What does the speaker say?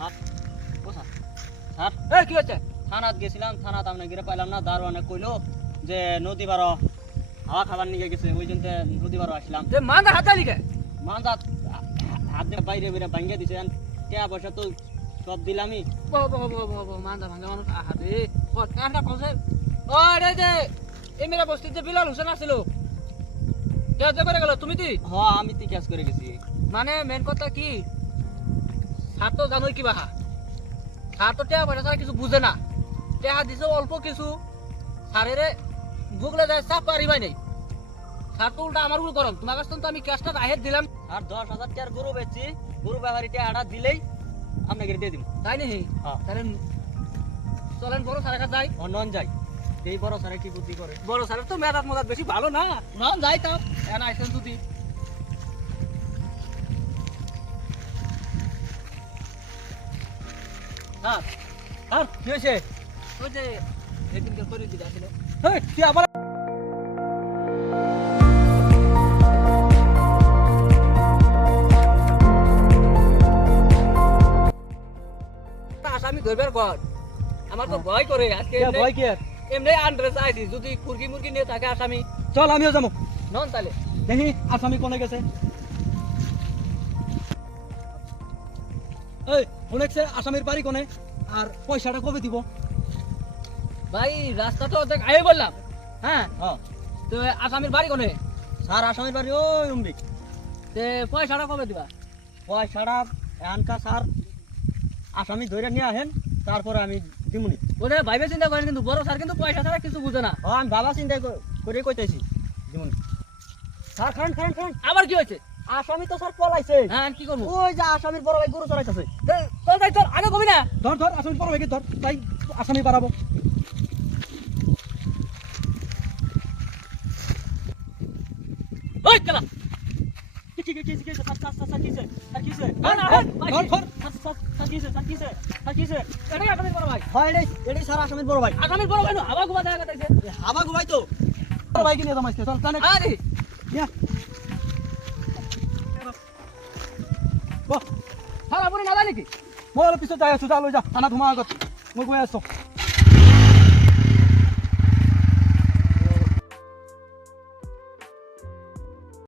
Sir ও sir sir এই কি হচ্ছে? থানাত গেছিলাম, থানাত আপনি গিয়ে পাইলাম না। দারোয়ানে কইলো যে নদী বারো হাওয়া খাবার নিয়ে গেছে, ওই জন্য নদী বারো আসলাম। যে মান্দা হাত দালি কে? মান্দা হাত দিয়ে বাইরে বেরে ভাঙ্গে দিছেন, টাকা পয়সা তো সব দিলামই। মান্দা ভাঙ্গা মানুষ আহারে ও কানটা কইছে ও রে যে এই মেরা বস্তিতে যে বিলাল হোসেন আছিল কে যে করে গেল তুমি তুই? হ আমি তো ক্যাশ করে গেছি। মানে মেন কথা কি স্যার তো জানোই কি বাহা, স্যার তো টাকা পয়সা ছাড়া কিছু বুঝে না। টাকা দিছে অল্প কিছু, স্যারেরে গুগলে যায় চাপ পারিবাই নাই। স্যার তো উল্টা আমার উপর গরম, তোমার কাছে তো আমি ক্যাশটা আহের দিলাম। আর 10,000 টাকার গরু বেচছি, গরু ব্যবহারী টাকাটা দিলেই আপনাকে দিয়ে দিব। তাই নাকি? হ্যাঁ। তাহলে চলেন বড় স্যারের কাছে যাই। নন যাই, এই বড় স্যারে কি বুদ্ধি করে। বড় স্যারের তো মেজাজ মজাজ বেশি ভালো না, নন যাই তাও এন আইসেন যদি। স্যার স্যার কি হয়েছে? ওই যে এদিনকে করে দিতে আসলে তুই আবার আসামি ধরবার পর আমার তো ভয় করে আজকে ভয় কি আর? এমনি আন্ড্রেস আইছি, যদি কুরকি মুরগি নিয়ে থাকে আসামি চল আমিও যাবো, নন তাহলে দেখি আসামি কোনে গেছে। এই শুনেছে আসামির বাড়ি কোনে, আর পয়সাটা কবে দিব? ভাই রাস্তা তো অর্ধেক আয়ে বললাম। হ্যাঁ হ্যাঁ তো আসামির বাড়ি কোনে? স্যার আসামির বাড়ি ওই উমদিক। তে পয়সাটা কবে দিবা? পয়সাটা এখানকার স্যার আসামি ধরে নিয়ে আসেন, তারপরে আমি দিমুনি। ওটা ভাইবে চিন্তা করেন, কিন্তু বড় স্যার কিন্তু পয়সা ছাড়া কিছু বুঝে না। আমি বাবা চিন্তা করে কইতেছি দিমুনি। স্যার খান খান খান, আবার কি হয়েছে? আসামি তো স্যার পলাইছে। হ্যাঁ কি করবো? ওই যে আসামির বড় ভাই গরু চড়াইতেছে। তোর ভাই তোর আগে কবি না। ধর ধর আসামির বড় ভাইকে ধর, তাই আসামি বাড়াবো। ওই কেলা এটাই আসামির বড় ভাই। আসামির বড় ভাই আসামির বড় ভাই না আবার ঘুমা দেখা গেছে। হাবা ঘুমাই তো বড় ভাইকে নিয়ে জমাইছে। চল চল আরে সারা পুরি না জানি কি মোর পিছত যাই আছো, যা লৈ যা থানা ধুমা আগত মই গৈ আছো।